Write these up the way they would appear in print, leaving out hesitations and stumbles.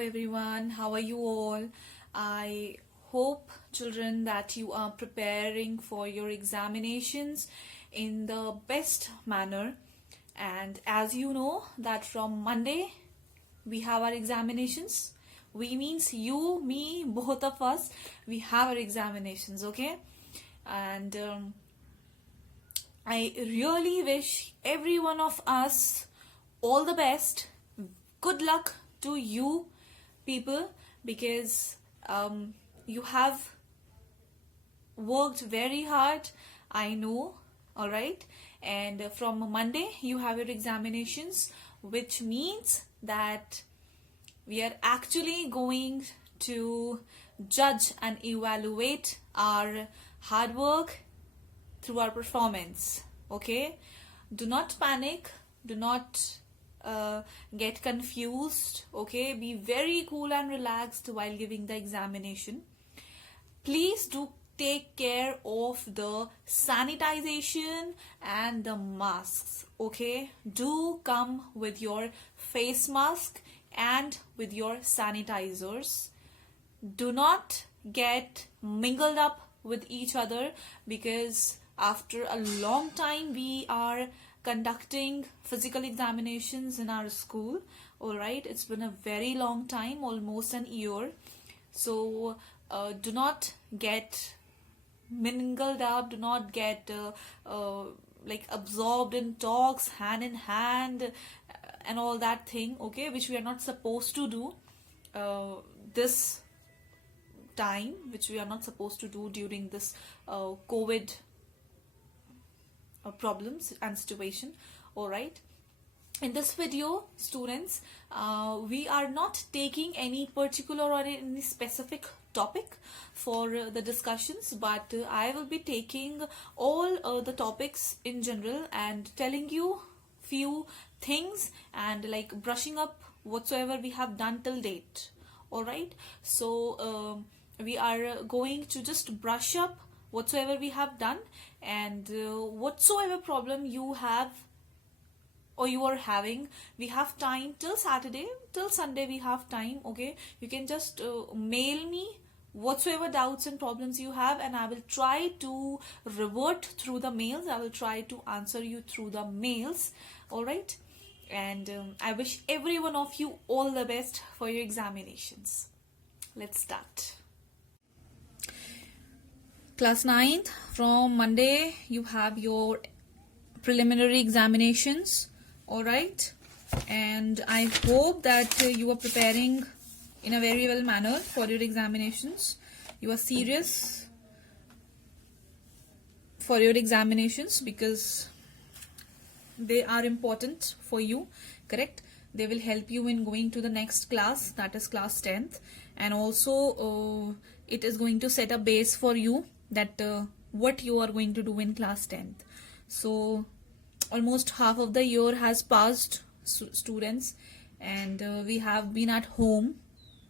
everyone, how are you all? I hope, children, that you are preparing for your examinations in the best manner. And as you know, that from Monday we have our examinations. We means you, me, both of us, we have our examinations, okay? And I really wish every one of us all the best. Good luck to you people, because you have worked very hard, I know, all right? And from Monday you have your examinations, which means that we are actually going to judge and evaluate our hard work through our performance. Okay, do not panic, do not get confused. Okay, be very cool and relaxed while giving the examination. Please do take care of the sanitization and the masks. Okay, do come with your face mask and with your sanitizers. Do not get mingled up with each other, because after a long time we are conducting physical examinations in our school. All right, it's been a very long time, almost an year. So do not get mingled up, do not get like absorbed in talks hand in hand and all that thing, okay, which we are not supposed to do this time, which we are not supposed to do during this COVID problems and situation. All right, in this video, students, we are not taking any particular or any specific topic for the discussions, but I will be taking all the topics in general and telling you few things and like brushing up whatsoever we have done till date. All right, so we are going to just brush up whatsoever we have done, and whatsoever problem you have or you are having, we have time till Saturday, till Sunday we have time. Okay, you can just mail me whatsoever doubts and problems you have, and I will try to revert through the mails. I will try to answer you through the mails. All right, and I wish every one of you all the best for your examinations. Let's start. Class 9th, from Monday you have your preliminary examinations. All right, and I hope that you are preparing in a very well manner for your examinations. You are serious for your examinations because they are important for you, correct? They will help you in going to the next class, that is class 10th, and also it is going to set a base for you that what you are going to do in class 10th. So almost half of the year has passed, students, and we have been at home.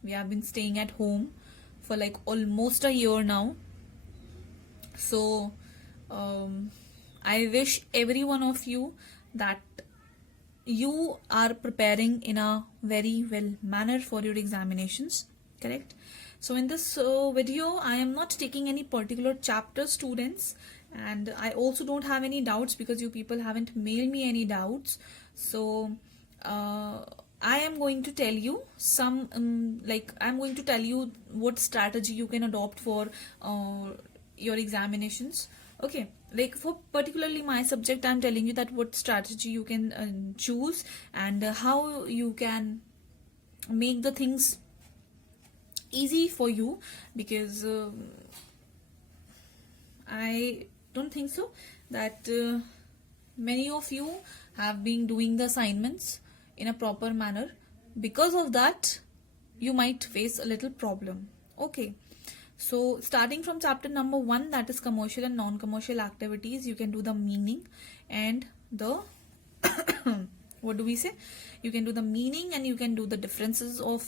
We have been staying at home for like almost a year now. So I wish every one of you that you are preparing in a very well manner for your examinations, correct? So in this video, I am not taking any particular chapter, students, and I also don't have any doubts because you people haven't mailed me any doubts. So I am going to tell you some I'm going to tell you what strategy you can adopt for your examinations. Okay, like for particularly my subject, I'm telling you that what strategy you can choose and how you can make the things easy for you, because I don't think so that many of you have been doing the assignments in a proper manner. Because of that, you might face a little problem. Okay, so starting from chapter number 1, that is commercial and non-commercial activities, you can do the meaning and the what do we say, you can do the meaning and you can do the differences of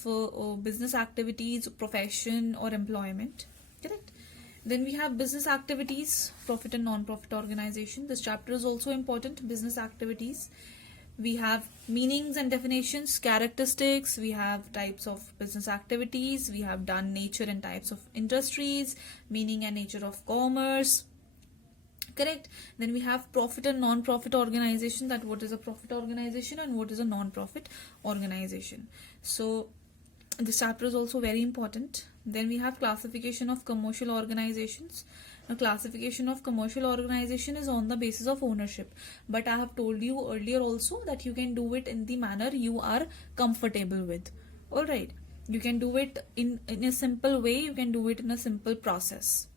business activities, profession or employment, correct? Then we have business activities, profit and non-profit organization. This chapter is also important, business activities. We have meanings and definitions, characteristics, we have types of business activities, we have done nature and types of industries, meaning and nature of commerce. Correct. Then we have profit and non-profit organization, that what is a profit organization and what is a non-profit organization. So this chapter is also very important. Then we have classification of commercial organizations. Now, classification of commercial organization is on the basis of ownership, but I have told you earlier also that you can do it in the manner you are comfortable with. All right, you can do it in a simple way, you can do it in a simple process.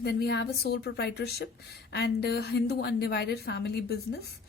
Then we have a sole proprietorship and Hindu undivided family business.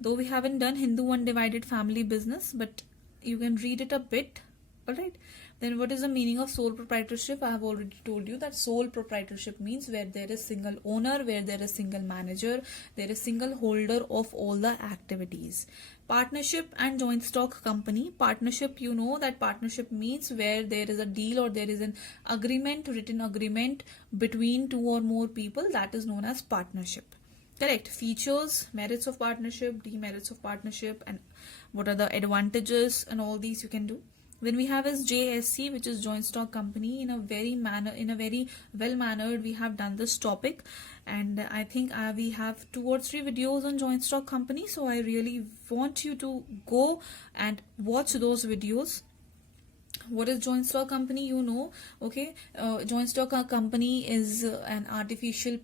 Though we haven't done Hindu undivided family business, but you can read it a bit. Alright. Then what is the meaning of sole proprietorship? I have already told you that sole proprietorship means where there is single owner, where there is single manager, there is single holder of all the activities. Partnership and joint stock company. Partnership, you know that partnership means where there is a deal or there is an agreement, written agreement between two or more people, that is known as partnership. Correct. Features, merits of partnership, demerits of partnership, and what are the advantages, and all these you can do. Then we have is JSC, which is joint stock company. In a very well mannered, we have done this topic, and I think we have 2 or 3 videos on joint stock company. So I really want you to go and watch those videos. What is joint stock company? You know, okay. Joint stock company is an artificial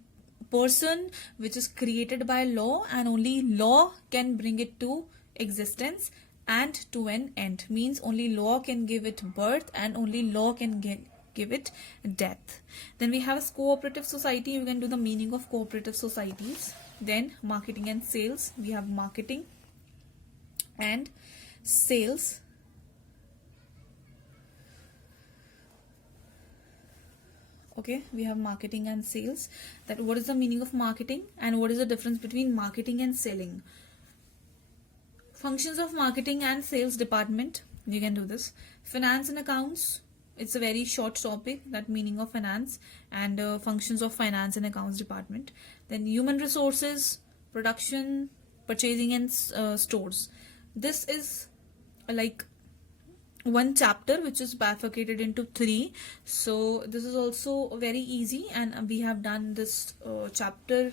person which is created by law, and only law can bring it to existence and to an end. Means only law can give it birth and only law can give it death. Then we have a cooperative society. You can do the meaning of cooperative societies. Then marketing and sales. We have marketing and sales. Okay, we have marketing and sales. That what is the meaning of marketing and what is the difference between marketing and selling? Functions of marketing and sales department. You can do this. Finance and accounts. It's a very short topic, that meaning of finance and functions of finance and accounts department. Then human resources, production, purchasing and stores. This is like one chapter which is bifurcated into 3. So this is also very easy, and we have done this chapter.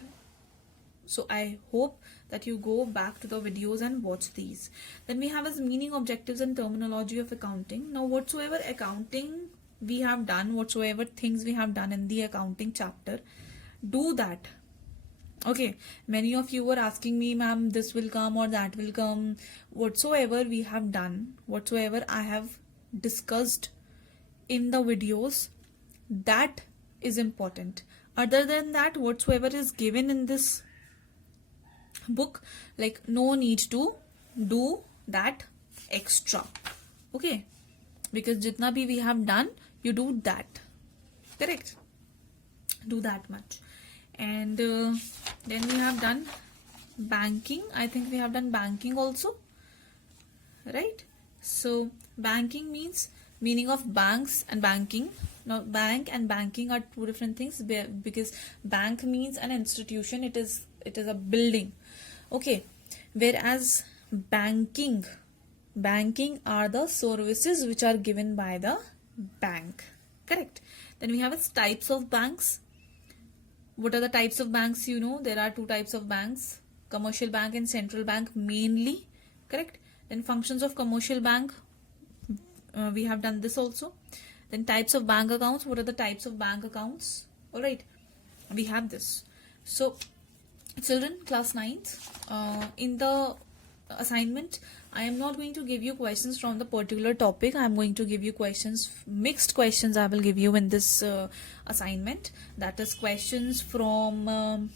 So I hope that you go back to the videos and watch these. Then we have as meaning, objectives and terminology of accounting. Now whatsoever accounting we have done, whatsoever things we have done in the accounting chapter, do that. Okay, many of you were asking me, ma'am, this will come or that will come. Whatsoever we have done, whatsoever I have discussed in the videos, that is important. Other than that, whatsoever is given in this book, like no need to do that extra. Okay, because jitna bhi we have done, you do that. Correct, do that much. And then we have done banking. I think we have done banking also, right? So banking means meaning of banks and banking. Now bank and banking are 2 different things, because bank means an institution, it is a building. Okay, whereas banking are the services which are given by the bank. Correct. Then we have types of banks. What are the types of banks? You know, there are 2 types of banks, commercial bank and central bank mainly. Correct. Then functions of commercial bank, we have done this also. Then types of bank accounts. What are the types of bank accounts? All right, we have this. So children, class 9th, in the assignment, I am not going to give you questions from the particular topic. I am going to give you questions, mixed questions I will give you in this assignment. That is questions from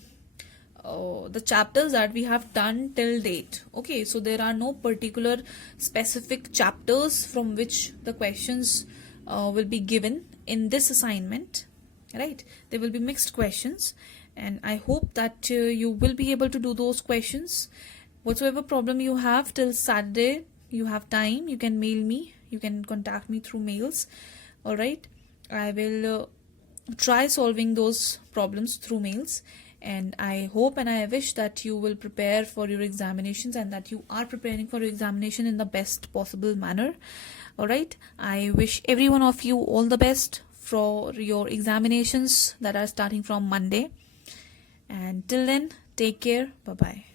the chapters that we have done till date. Okay, so there are no particular specific chapters from which the questions will be given in this assignment, right? There will be mixed questions, and I hope that you will be able to do those questions. Whatsoever problem you have till Saturday, you have time, you can mail me, you can contact me through mails. All right, I will try solving those problems through mails. and I hope and I wish that you will prepare for your examinations and that you are preparing for your examination in the best possible manner. All right, I wish every one of you all the best for your examinations that are starting from Monday, and till then, take care. Bye bye.